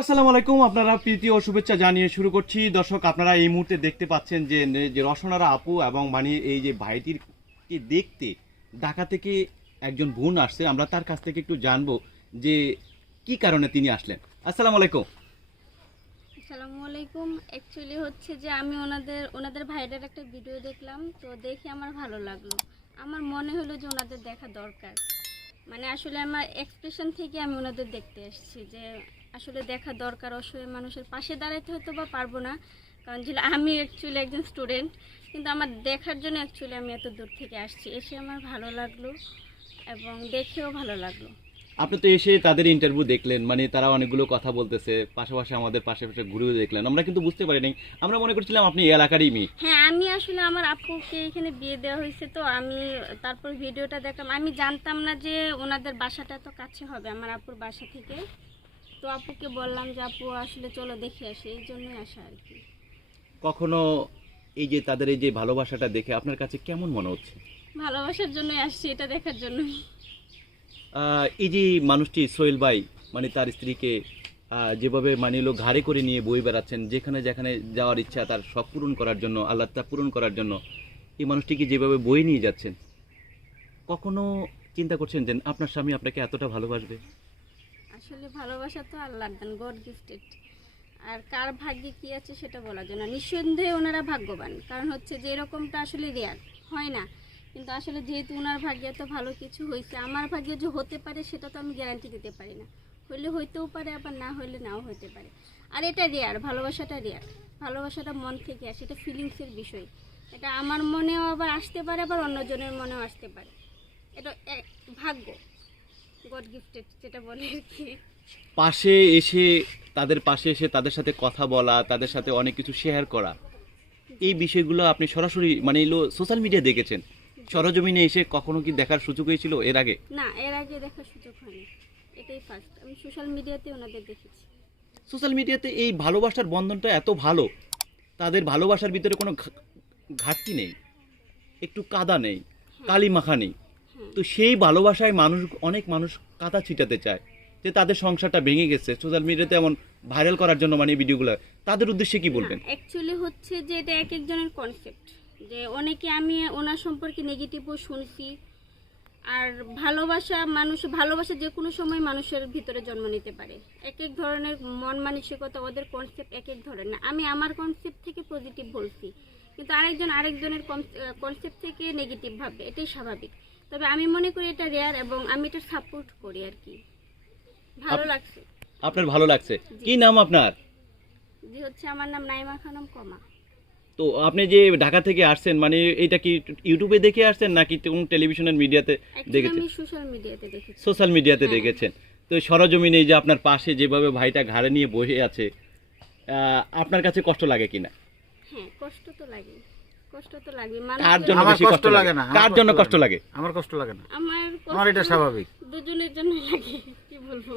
আসসালামু আলাইকুম। আপনারা প্রীতি ও শুভেচ্ছা জানিয়ে শুরু করছি। দর্শক, আপনারা এই মুহূর্তে দেখতে পাচ্ছেন যে যে রসনারা আপু এবং মানে এই যে ভাইটির কে দেখতে ঢাকা থেকে একজন বোন আসছে। আমরা তার কাছ থেকে একটু জানব যে কি কারণে তিনি আসলেন। আসসালামু আলাইকুম। আসসালামু আলাইকুম। অ্যাকচুয়ালি হচ্ছে যে, আমি ওনাদের ওনাদের ভাইদের একটা ভিডিও দেখলাম। তো দেখে আমার ভালো লাগল। আমার মনে হলো যে ওনাদের দেখা দরকার। মানে আসলে আমার এক্সপ্রেশন থেকে আমি ওনাদের দেখতে এসেছি যে আসলে দেখা দরকার অসহায় মানুষের পাশে দাঁড়াতে হয়তো বা পারব না। কারণ যে আমি অ্যাকচুয়ালি একজন স্টুডেন্ট কিন্তু আমার দেখার জন্য অ্যাকচুয়ালি আমি এত দূর থেকে আসছি। এসে আমার ভালো লাগল এবং দেখেও ভালো লাগল। আপনি তো এসে তাদের ইন্টারভিউ দেখলেন মানে তারা অনেকগুলো কথা বলতেছে পাশাপাশি আমাদের পাশে পাশে ঘুরেও দেখলেন। আমরা কিন্তু বুঝতে পারিনি। আমরা মনে করছিলাম আপনি এলাকারই মেয়ে। হ্যাঁ আমি আসলে আমার আপুকে এখানে বিয়ে দেওয়া হয়েছে তো আমি তারপর ভিডিওটা দেখলাম। আমি জানতাম না যে ওনাদের বাসাটা তো কাছে হবে আমার আপুর বাসা থেকে। তো আপুকে বললাম যে আপু আসলে চলো দেখে আসি এই জন্যই আসা আর কি। কখনো এই যে তাদের এই যে ভালোবাসাটা দেখে আপনার কাছে কেমন মনে হচ্ছে? ভালোবাসার জন্যই আসছি এটা দেখার জন্যই। আহ, এই যে মানুষটি সোহেল ভাই মানে তার স্ত্রীকে আহ, যেভাবে মানে লোক ঘাড়ে করে নিয়ে বই বেড়াচ্ছেন যেখানে যেখানে যাওয়ার ইচ্ছা তার সব পূরণ করার জন্য আল্লাহ তা পূরণ করার জন্য এই মানুষটিকে যেভাবে বই নিয়ে যাচ্ছেন কখনো চিন্তা করছেন যে আপনার স্বামী আপনাকে এতটা ভালোবাসবে? আসলে ভালোবাসা তো আল্লাহ দান গড গিফটেড আর কার ভাগ্যে কি আছে সেটা বলা যায় না নিঃসন্দেহে ওনারা ভাগ্যবান, কারণ হচ্ছে যে এরকমটা আসলে রেয়ার হয় না। কিন্তু আসলে যেহেতু ওনার ভাগ্যে এত ভালো কিছু হয়েছে আমার ভাগ্যে যে হতে পারে সেটা তো আমি গ্যারান্টি দিতে পারি না। হইলে হইতেও পারে, আবার না হইলে নাও হতে পারে। আর এটা রেয়ার ভালোবাসাটা রেয়ার ভালোবাসাটা মন থেকে আসে, এটা ফিলিংসের বিষয়। এটা আমার মনেও আবার আসতে পারে, আবার অন্যজনের মনেও আসতে পারে। এটা ভাগ্য। গড গিফটেড যেটা বলে আর কি। পাশে এসে তাদের পাশে এসে তাদের সাথে কথা বলা তাদের সাথে অনেক কিছু শেয়ার করা। এই বিষয়গুলো আপনি সরাসরি মানে এলো সোশ্যাল মিডিয়া দেখেছেন? সরজমিনে এসে কখনো কি দেখার সুযোগ হয়েছিল এর আগে? না এর আগে দেখার সুযোগ হয়নি। এটাই ফার্স্ট আমি সোশ্যাল মিডিয়াতে ওনাদের দেখেছি। সোশ্যাল মিডিয়াতে এই ভালোবাসার বন্ধনটা এত ভালো তাদের ভালোবাসার ভিতরে কোনো ঘাটতি নেই। একটু কাদা নেই কালি মাখা নেই। হ্যাঁ তো সেই ভালোবাসায় মানুষ, অনেক মানুষ কাদা ছিটাতে চায় যে তাদের সংসারটা ভেঙে গেছে। সোশ্যাল মিডিয়াতে এমন ভাইরাল করার জন্য মানে ভিডিওগুলো তাদের উদ্দেশ্যে কি বলবেন? অ্যাকচুয়ালি হচ্ছে যে এটা এক একজনের কনসেপ্ট যে অনেকে আমি ওনার সম্পর্কে নেগেটিভও শুনছি। আর ভালোবাসা, মানুষ, ভালোবাসা যে কোনো সময় মানুষের ভিতরে জন্ম নিতে পারে। এক এক ধরনের মন মানসিকতা ওদের কনসেপ্ট এক এক ধরনের আমি আমার কনসেপ্ট থেকে পজিটিভ বলছি। কিন্তু আরেকজন আরেকজনের কনসেপ্ট থেকে নেগেটিভ ভাববে এটাই স্বাভাবিক। তবে আমি মনে করি এটা রেয়ার এবং আমি এটা সাপোর্ট করি আর কি। ভালো লাগছে। আপনার ভালো লাগছে। কি নাম আপনার? যে হচ্ছে আমার নাম নাইমা খানম কমা। তো আপনি যে ঢাকা থেকে আসছেন মানে এটা কি ইউটিউবে দেখে আসছেন নাকি কোন টেলিভিশনের মিডিয়াতে দেখেছেন আমি সোশ্যাল মিডিয়াতে দেখেছি। সোশ্যাল মিডিয়াতে। দেখেছেন। তো সরজমিনে এই যে আপনার পাশে যেভাবে ভাইটা ঘাড়ে নিয়ে বসে আছে আপনার কাছে কষ্ট লাগে কিনা? হ্যাঁ কষ্ট তো লাগে কষ্ট তো লাগে কার জন্য বেশি কষ্ট কষ্ট লাগে লাগে? না, কার জন্য কষ্ট লাগে? আমার কষ্ট লাগে না। আমার আমার এটা স্বাভাবিক। দুজনের জন্য লাগে কি বলব?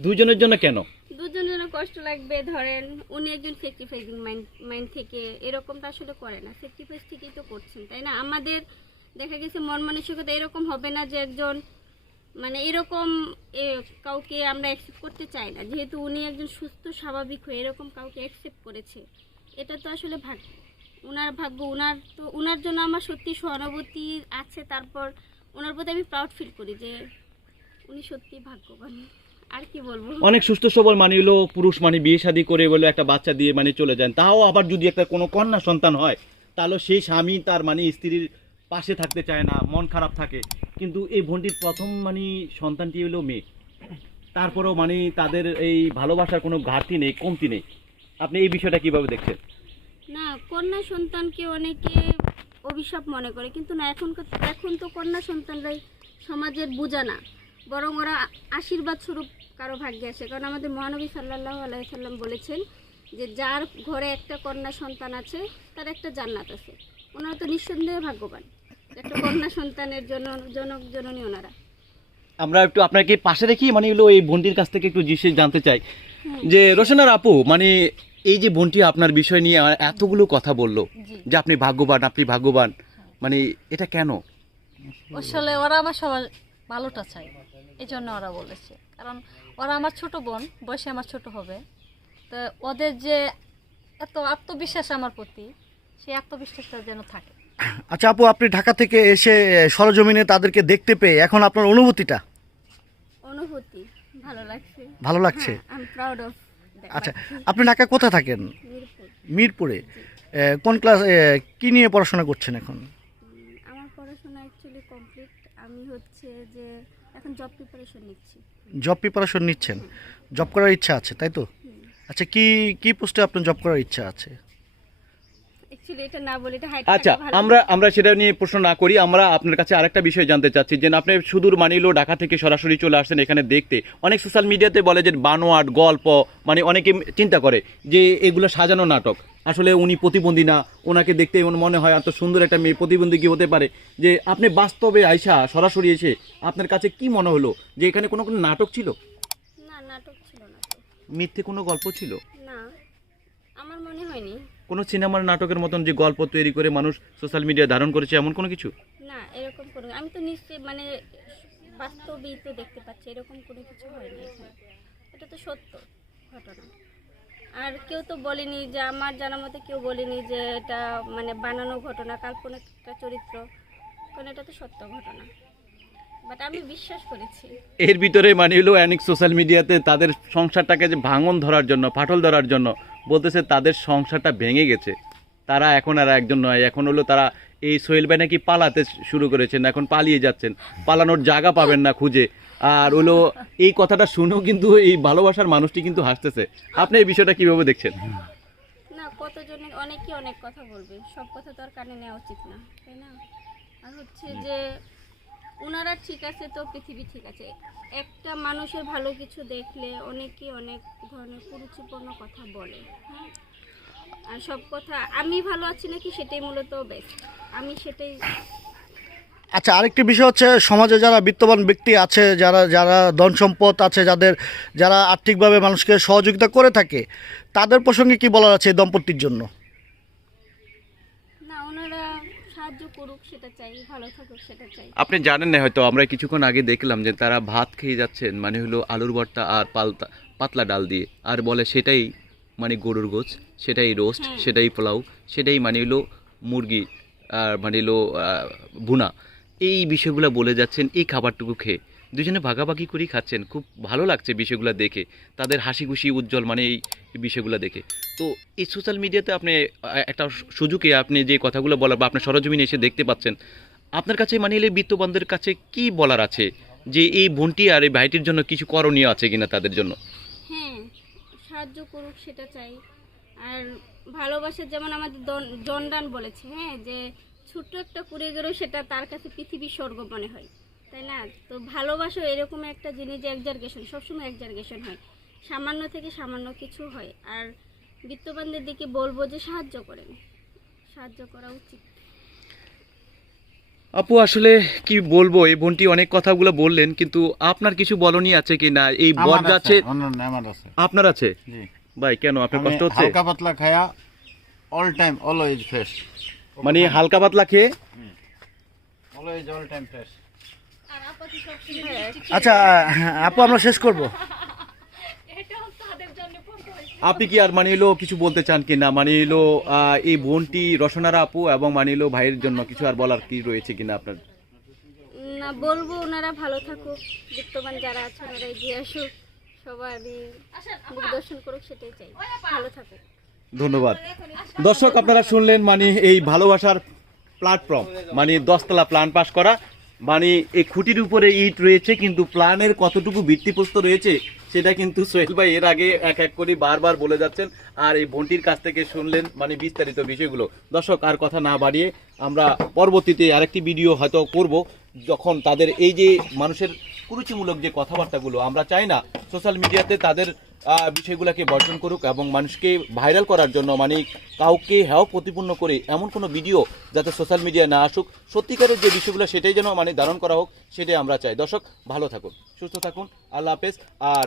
দুজনের জন্য কেন? দুজনের কষ্ট লাগবে ধরেন উনি একজন স্যাক্রিফাইসিং মাইন্ড থেকে এরকমটা আসলে করে না। স্যাক্রিফাইস থেকেই তো করছেন তাই না? আমাদের দেখা গেছে মন মানসিকতা এরকম হবে না যে একজন মানে এরকম এ, কাউকে আমরা অ্যাকসেপ্ট করতে চাই না। যেহেতু উনি একজন সুস্থ স্বাভাবিক হয়ে এরকম কাউকে অ্যাকসেপ্ট করেছে এটা তো আসলে ভাগ্য। ওনার ভাগ্য ওনার তো ওনার জন্য আমার সত্যি সহানুভূতি আছে, তারপর ওনার প্রতি আমি প্রাউড ফিল করি যে উনি সত্যি ভাগ্যবান। আর কি বলব? অনেক সুস্থ সবল মানে হলো পুরুষ মানে বিয়ে শাদী করে বলে একটা বাচ্চা দিয়ে মানে চলে যান। তাও আবার যদি একটা কোনো কন্যা সন্তান হয়, তাহলে সেই স্বামী তার মানে স্ত্রীর পাশে থাকতে চায় না, মন খারাপ থাকে। কিন্তু এই বোনটির প্রথম মানে সন্তানটি হলো মেয়ে। তারপরেও মানে তাদের এই ভালোবাসার কোনো ঘাটতি নেই, কমতি নেই। আপনি এই বিষয়টা কীভাবে দেখছেন? না কন্যা সন্তানকে অনেকে অভিশাপ মনে করে কিন্তু না এখন এখন তো কন্যা সন্তানরাই সমাজের বোঝা না। বরং ওরা আশীর্বাদ স্বরূপ কারও ভাগ্যে আসে। কারণ আমাদের মহানবী সাল্লাহ আলাইসাল্লাম বলেছেন যে যার ঘরে একটা কন্যা সন্তান আছে তার একটা জান্নাত আছে। ওনারা তো নিঃসন্দেহে ভাগ্যবান। একটা কন্যা সন্তানের জন্য জনক জননী ওনারা। আমরা একটু আপনাকে পাশে দেখি মানে হলো এই বোনটির কাছ থেকে একটু জিনিস জানতে চাই। হ্যাঁ। যে রোশনার আপু মানে এই যে বোনটি আপনার বিষয় নিয়ে এতগুলো কথা বলল যে আপনি ভাগ্যবান আপনি ভাগ্যবান। মানে এটা কেন? আসলে ওরা আমার সবার ভালোটা চায় এই জন্য ওরা বলেছে। কারণ ওরা আমার ছোট বোন বয়সে আমার ছোট হবে। তো ওদের যে এত আত্মবিশ্বাস আমার প্রতি সেই আত্মবিশ্বাসটা যেন থাকে। আচ্ছা আপু আপনি ঢাকা থেকে এসে সরজমিনে তাদেরকে দেখতে পেয়ে এখন আপনার অনুভূতিটা? অনুভূতি ভালো লাগছে। ভালো লাগছে? আই এম প্রাউড অফ আচ্ছা আপনি ঢাকা কোথায় থাকেন? মিরপুরে। কোন ক্লাস কি নিয়ে পড়াশোনা করছেন এখন? আমার পড়াশোনা অ্যাকচুয়ালি কমপ্লিট আমি হচ্ছে যে এখন জব প্রিপারেশন নিচ্ছি। জব প্রিপারেশন নিচ্ছেন? জব করার ইচ্ছা আছে তাই তো? আচ্ছা কি কি পোস্টে আপনার জব করার ইচ্ছা আছে? অ্যাকচুয়ালি এটা না বলে এটা হাইট আচ্ছা আমরা আমরা সেটা নিয়ে প্রশ্ন না করি আমরা আপনার কাছে আরেকটা বিষয় জানতে চাচ্ছি যে আপনি সুদূর মানিলো ঢাকা থেকে সরাসরি চলে আসছেন এখানে দেখতে। অনেক সোশ্যাল মিডিয়াতে বলে যে বানোয়াট গল্প মানে অনেকে চিন্তা করে যে এগুলো সাজানো নাটক। আসলে উনি প্রতিবন্ধী না ওনাকে দেখতে এমন মনে হয় এত সুন্দর একটা মেয়ে প্রতিবন্ধী কি হতে পারে? যে আপনি বাস্তবে আইসা সরাসরি এসে আপনার কাছে কি মনে হলো? যে এখানে কোনো কোনো নাটক ছিল? না নাটক ছিল না মিথ্যে কোনো গল্প ছিল? না। আমার মনে হয়নি। কোনো সিনেমার নাটকের মতন যে গল্প তৈরি করে মানুষ সোশ্যাল মিডিয়া ধারণ করেছে এমন কোনো কিছু? না এরকম কোনো আমি তো নিশ্চয়ই মানে বাস্তবেই তো দেখতে পাচ্ছি এরকম কোনো কিছু হয়নি এটা তো সত্য ঘটনা। আর কেউ তো বলেনি যে আমার জানা মতে কেউ বলেনি যে এটা মানে বানানো ঘটনা কাল্পনিক একটা চরিত্র কারণ এটা তো সত্য ঘটনা। বাট আমি বিশ্বাস করেছি। এর ভিতরে মানে হলো অনেক সোশ্যাল মিডিয়াতে তাদের সংসারটাকে যে ভাঙন ধরার জন্য ফাটল ধরার জন্য বলতেছে তাদের সংসারটা ভেঙে গেছে। তারা এখন আর একজন নয়, এখন হলো তারা এই সোহেল ভাই নাকি পালাতে শুরু করেছেন, এখন পালিয়ে যাচ্ছেন। পালানোর জায়গা পাবেন না খুঁজে। আর হলো এই কথাটা শুনেও কিন্তু এই ভালোবাসার মানুষটি কিন্তু হাসতেছে। আপনি এই বিষয়টা কীভাবে দেখছেন? না কতজনের অনেকেই অনেক কথা বলবে। সব কথা তো আর কানে নেওয়া উচিত না, তাই না? আর হচ্ছে যে ওনারা ঠিক আছে তো, পৃথিবী ঠিক আছে। একটা মানুষের ভালো কিছু দেখলে অনেকে অনেক ধরনের কুরুচিপূর্ণ কথা বলে হ্যাঁ? আর সব কথা, আমি ভালো আছি নাকি সেটাই মূলত বেস্ট আমি সেটাই আচ্ছা আরেকটি বিষয় হচ্ছে, সমাজে যারা বিত্তবান ব্যক্তি আছে, যারা যারা ধন সম্পদ আছে, যাদের, যারা আর্থিকভাবে মানুষকে সহযোগিতা করে থাকে, তাদের প্রসঙ্গে কি বলার আছে এই দম্পতির জন্য না ওনারা সাহায্য করুক সেটা চাই ভালো থাকুক সেটা চাই। আপনি জানেন না হয়তো আমরা কিছুক্ষণ আগে দেখলাম যে তারা ভাত খেয়ে যাচ্ছেন মানে হলো আলুর ভর্তা আর পালতা পাতলা ডাল দিয়ে। আর বলে সেটাই মানে গরুর গোছ সেটাই রোস্ট হ্যাঁ। সেটাই পোলাও সেটাই মানে হলো মুরগি আর মানে হলো বুনা ভুনা। এই বিষয়গুলো বলে যাচ্ছেন এই খাবারটুকু খেয়ে। দুজনে ভাগাভাগি করেই খাচ্ছেন। খুব ভালো লাগছে বিষয়গুলো দেখে। তাদের হাসি খুশি উজ্জ্বল মানে এই বিষয়গুলো দেখে। তো এই সোশ্যাল মিডিয়াতে আপনি একটা সুযোগে আপনি যে কথাগুলো বলার বা আপনার সরজমিনে এসে দেখতে পাচ্ছেন, আপনার কাছে মানে এলে বিত্তবানদের কাছে কি বলার আছে? যে এই বোনটি আর এই ভাইটির জন্য কিছু করণীয় আছে কিনা তাদের জন্য? হ্যাঁ সাহায্য করুক সেটা চাই। আর ভালোবাসার যেমন আমাদের জনডান বলেছে হ্যাঁ? যে ছোট্ট একটা কুড়ে গেলেও সেটা তার কাছে পৃথিবীর স্বর্গ মনে হয়। তাই না? তো ভালোবাসা এরকম একটা জিনিস যে একজার্গেশন সবসময় একজার্গেশন হয়। সামান্য থেকে সামান্য কিছু হয়। আর বিত্তবানদের দিকে বলব যে সাহায্য করেন। সাহায্য করা উচিত। আপু আসলে কি বলব? এই বোনটি অনেক কথাগুলো বললেন কিন্তু আপনার কিছু বলনি আছে কি না? এই বট গাছে আপনার আছে? ভাই কেন? আপনার কষ্ট হচ্ছে? হালকা পাতলা খায়া অল টাইম অলওয়েজ ফ্রেশ মানে হালকা পাতলা খেয়ে? অলওয়েজ অল টাইম ফ্রেশ আচ্ছা হ্যাঁ, আপু আমরা শেষ করব। আপনি কি আর মানে এলো কিছু বলতে চান কি না? মানে এলো এই বোনটি রসনারা আপু এবং মানে এলো ভাইয়ের জন্য কিছু আর বলার কি রয়েছে কিনা আপনার? না বলব ওনারা ভালো থাকুক বিত্তবান যারা আছে ওনারা এগিয়ে আসুক সবারই দর্শন করুক সেটাই চাই। ভালো থাকুক। ধন্যবাদ। দর্শক আপনারা শুনলেন মানে এই ভালোবাসার প্ল্যাটফর্ম মানে দশতলা প্ল্যান পাস করা। মানে এই খুঁটির উপরে ইট রয়েছে, কিন্তু প্ল্যানের কতটুকু ভিত্তিপ্রস্তর রয়েছে, সেটা কিন্তু সোহেল ভাই এর আগে এক এক করে বারবার বলে যাচ্ছেন। আর এই বোনটির কাছ থেকে শুনলেন মানে বিস্তারিত বিষয়গুলো। দর্শক, আর কথা না বাড়িয়ে আমরা পরবর্তীতে আরেকটি ভিডিও হয়তো করব, যখন তাদের এই যে মানুষের কুরুচিমূলক যে কথাবার্তাগুলো, আমরা চাই না, সোশ্যাল মিডিয়াতে তাদের বিষয়গুলোকে বর্জন করুক এবং মানুষকে ভাইরাল করার জন্য মানে কাউকে হেও প্রতিপূর্ণ করে এমন কোনো ভিডিও যাতে সোশ্যাল মিডিয়ায় না আসুক, সত্যিকারের যে বিষয়গুলো সেটাই যেন মানে ধারণ করা হোক, সেটাই আমরা চাই। দর্শক, ভালো থাকুন, সুস্থ থাকুন, আল্লাহ হাফেজ। আর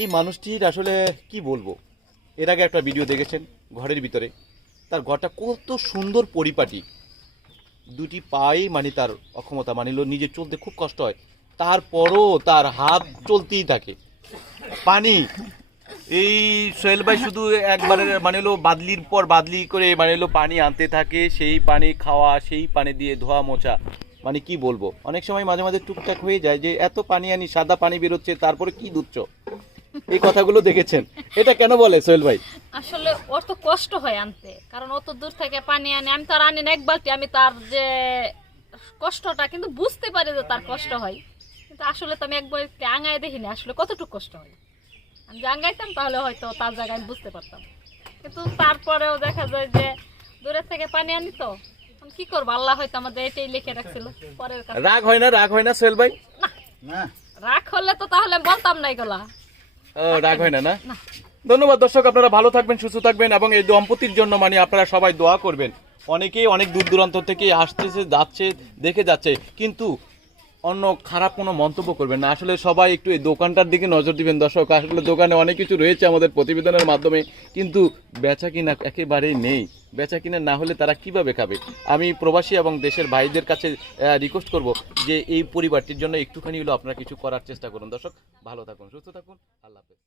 এই মানুষটির আসলে কি বলব? এর আগে একটা ভিডিও দেখেছেন ঘরের ভিতরে। তার ঘরটা কত সুন্দর পরিপাটি। দুটি পায়ে মানে তার অক্ষমতা মানিল নিজে চলতে খুব কষ্ট হয়। তারপরও তার হাত চলতেই থাকে। পানি। এই সোহেল ভাই শুধু একবারে মানে হলো বাদলির পর বাদলি করে মানে হলো পানি আনতে থাকে, সেই পানি খাওয়া, সেই পানি দিয়ে ধোয়া মোছা। মানে কি বলব? অনেক সময় মাঝে মাঝে টুকটাক হয়ে যায় যে এত পানি আনি, সাদা পানি বেরোচ্ছে, তারপরে কি দুচ্ছ এই কথাগুলো দেখেছেন। এটা কেন বলে সোহেল ভাই? আসলে ওর তো কষ্ট হয় আনতে, কারণ অত দূর থেকে পানি আনে। আমি তো আর আনি না, এক বালতি। আমি তার যে কষ্টটা, কিন্তু বুঝতে পারি যে তার কষ্ট হয়। কিন্তু আসলে তো আমি একবার আঙায় দেখিনি। আসলে কতটুকু কষ্ট হয়? আমি যে আঙ্গাইতাম তাহলে হয়তো তার জায়গায় আমি বুঝতে পারতাম। কিন্তু তারপরেও দেখা যায় যে দূরের থেকে পানি আনি তো এখন কি করব? আল্লাহ হয়তো আমাদের এটাই লিখে রাখছিল। পরের রাগ হয় না? রাগ হয় না সোহেল ভাই? না। রাগ হলে তো তাহলে আমি বলতাম না এগুলা। ও, রাগ হয় না? না। ধন্যবাদ দর্শক আপনারা ভালো থাকবেন সুস্থ থাকবেন এবং এই দম্পতির জন্য মানে আপনারা সবাই দোয়া করবেন। অনেকেই অনেক দূর দূরান্ত থেকে আসতেছে যাচ্ছে দেখে যাচ্ছে। কিন্তু অন্য খারাপ কোনো মন্তব্য করবেন না। আসলে সবাই একটু এই দোকানটার দিকে নজর দিবেন, দর্শক। আসলে দোকানে অনেক কিছু রয়েছে আমাদের প্রতিবেদনের মাধ্যমে, কিন্তু বেচা কিনা একেবারেই নেই। বেচা কিনা না হলে তারা কীভাবে খাবে? আমি প্রবাসী এবং দেশের ভাইদের কাছে রিকোয়েস্ট করব যে এই পরিবারটির জন্য একটুখানি হলো আপনারা কিছু করার চেষ্টা করুন। দর্শক, ভালো থাকুন, সুস্থ থাকুন, আল্লাহ হাফেজ।